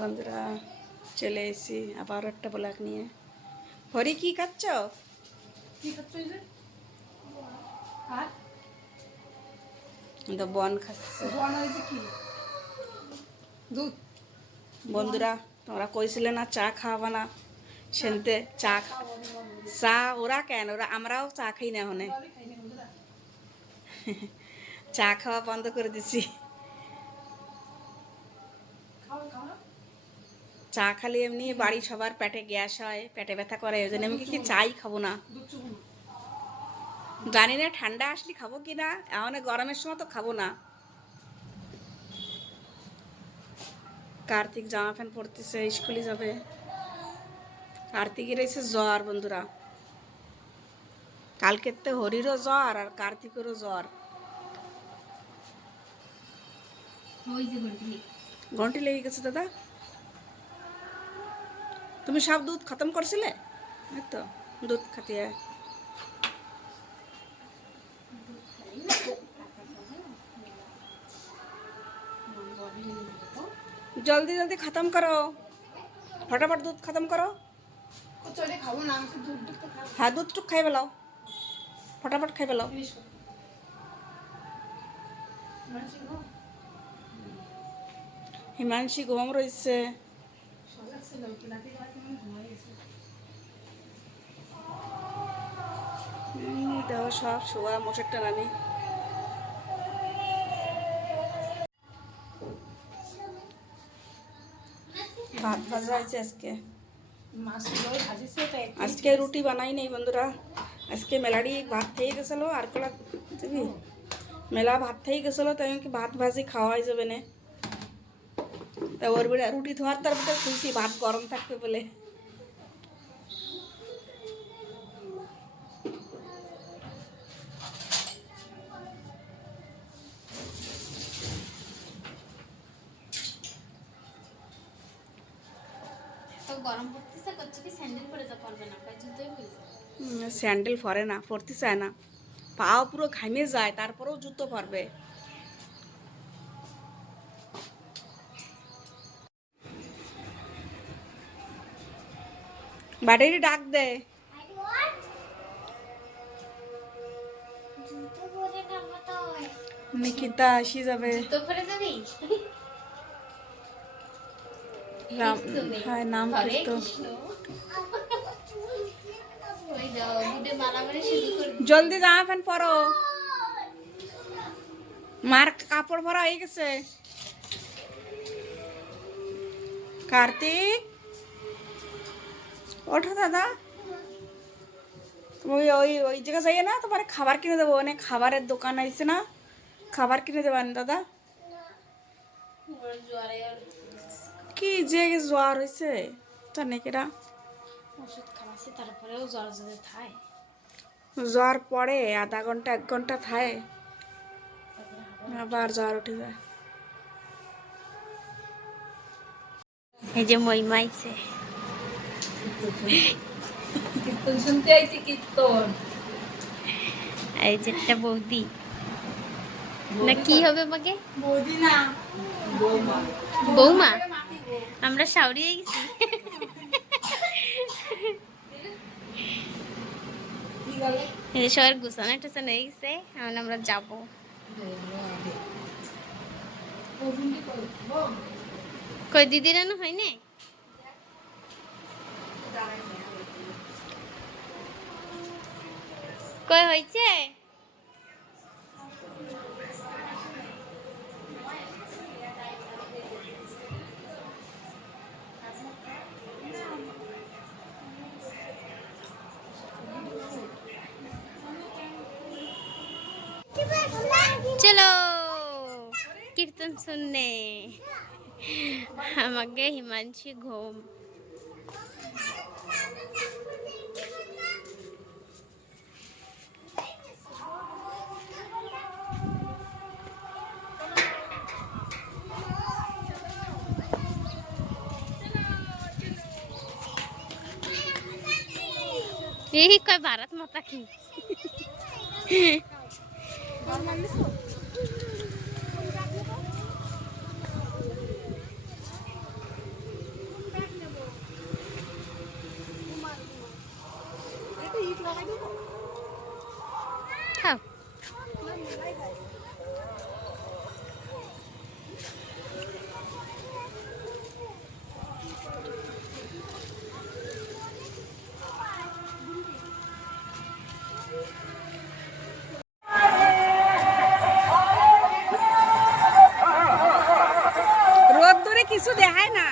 বন্ধুরা চলে এসেছি আবার একটা ব্লগ নিয়ে। হরি কি খাচ্ছ? তো বন খাচ্ছে। বন্ধুরা তোমরা কইছিলে না চা খাওয়াবা না, সেনতে চা ওরা কেন, ওরা আমরাও চা খাই না, হনে চা খাওয়া বন্ধ করে দিছি। চা খালি এমনি বাড়ি সবার পেটে গ্যাস হয়, পেটে ব্যথা করে, ওই জন্য আমি কি চাই খাবো না। জানি না ঠান্ডা আসলে খাবো কি না, এখন গরমের সময় তো খাবো না। কার্তিক জামা প্যান্ট পরতেছে, স্কুলে যাবে। কার্তিকের এসে জ্বর বন্ধুরা, কালকের তো হরিরও জ্বর আর কার্তিকেরও জ্বর। ঘন্টি লেগে গেছে দাদা। তুমি সব দুধ খতম করছিলে? এই তো দুধ খাটিয়ে जल्दी जल्दी खत्म करो, फटाफट दूध खत्म करो। हाँ दूध टुक खाई बेलाओ, फटाफट खाई बेलाओ। हिमांशी घुम रही से देखो सब शोआ मशेर टानानी। ভাত ভাজা হয়েছে আজকে রুটি বানাই নাই বন্ধুরা। আজকে মেলাড়ি ভাত থেকে গেছিলো আর কলা মেলা ভাত থেকে গেছিলো, তাই কি ভাত ভাজি খাওয়াই যাবে না, তা ওর বেড়ে রুটি ধোয়ার তার ভিতরে খুঁজছি ভাত গরম থাকবে বলে। স্যান্ডেল পরে না, পরতে চায় না, পাও পুরো ঘামে যায়, তারপরেও জুতো পরবে। বাড়ির ডাক দে, নিকিতা আসি যাবে। রাম হ্যাঁ নাম কীর্তন। জলদি জামা প্যান্ট পরো, মার কাপড় পরা হয়ে গেছে। কার্তিক ওঠো দাদা, তুমি ওই ওই জায়গা যাইয়ে না, তোমার খাবার কিনে দেবো, অনেক খাবারের দোকান আছে না, খাবার কিনে দেবেন দাদা। কি যে জ্বর হয়েছে জানে কেরা, জ্বর পড়ে আধা ঘন্টা 1 ঘন্টা থাকে, আবার জ্বর উঠে যায়। এই যে মইমাইছে কীর্তন শুনতে আইছি, কীর্তন। এই যে একটা বৌদি না কি হবে আমাকে, বৌদি না বৌমা, বৌমা। আমরা শাউরিয়ে গেছি। এই যে সবার গুছানো টুছানো হয়ে গেছে, এখন আমরা যাবো। কই দিদির রান্না হয় না, কই হয়েছে? चलो कीर्तन सुनने। আমাকে হিমাংশী ঘুম। यही कोई भारत माता की কিছু দেখায় না।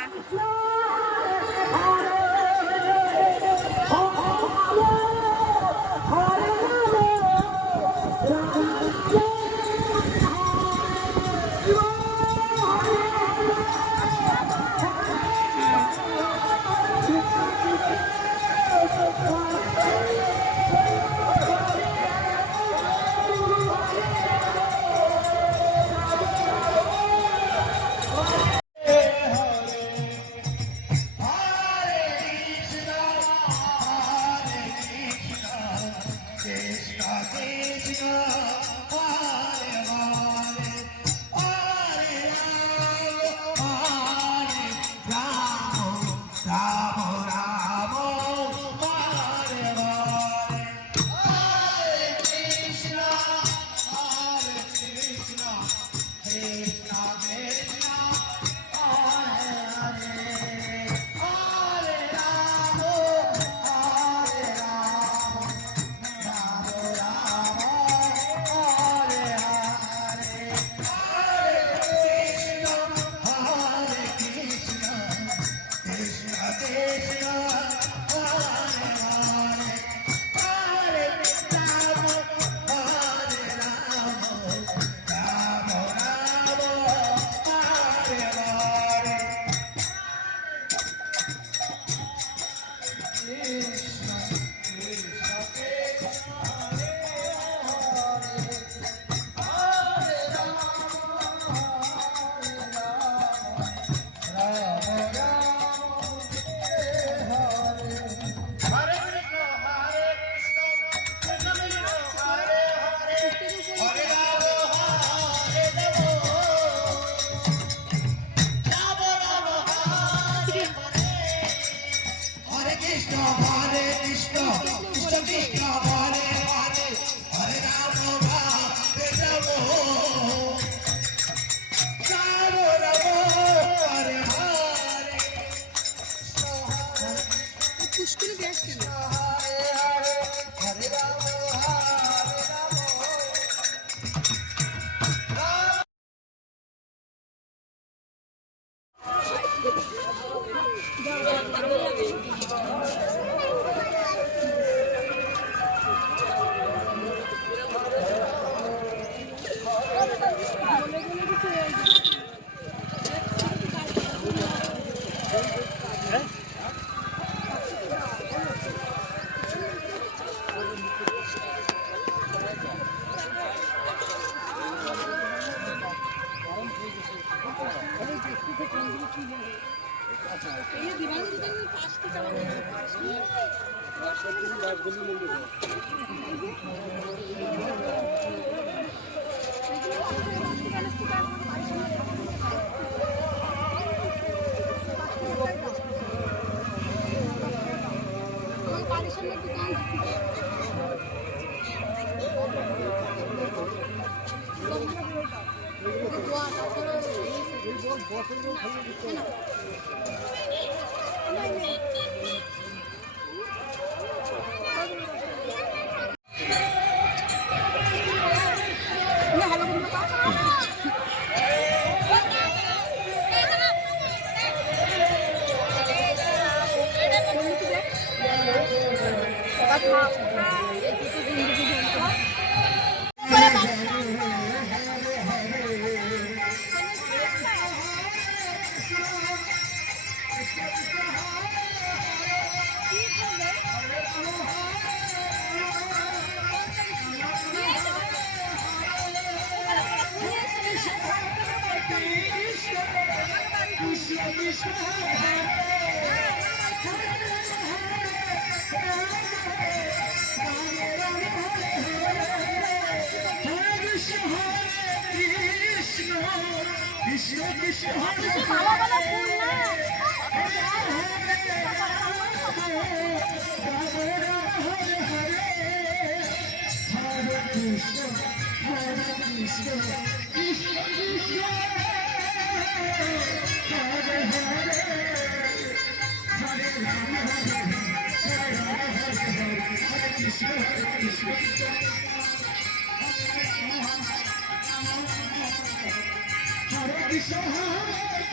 Hare Krishna, Hare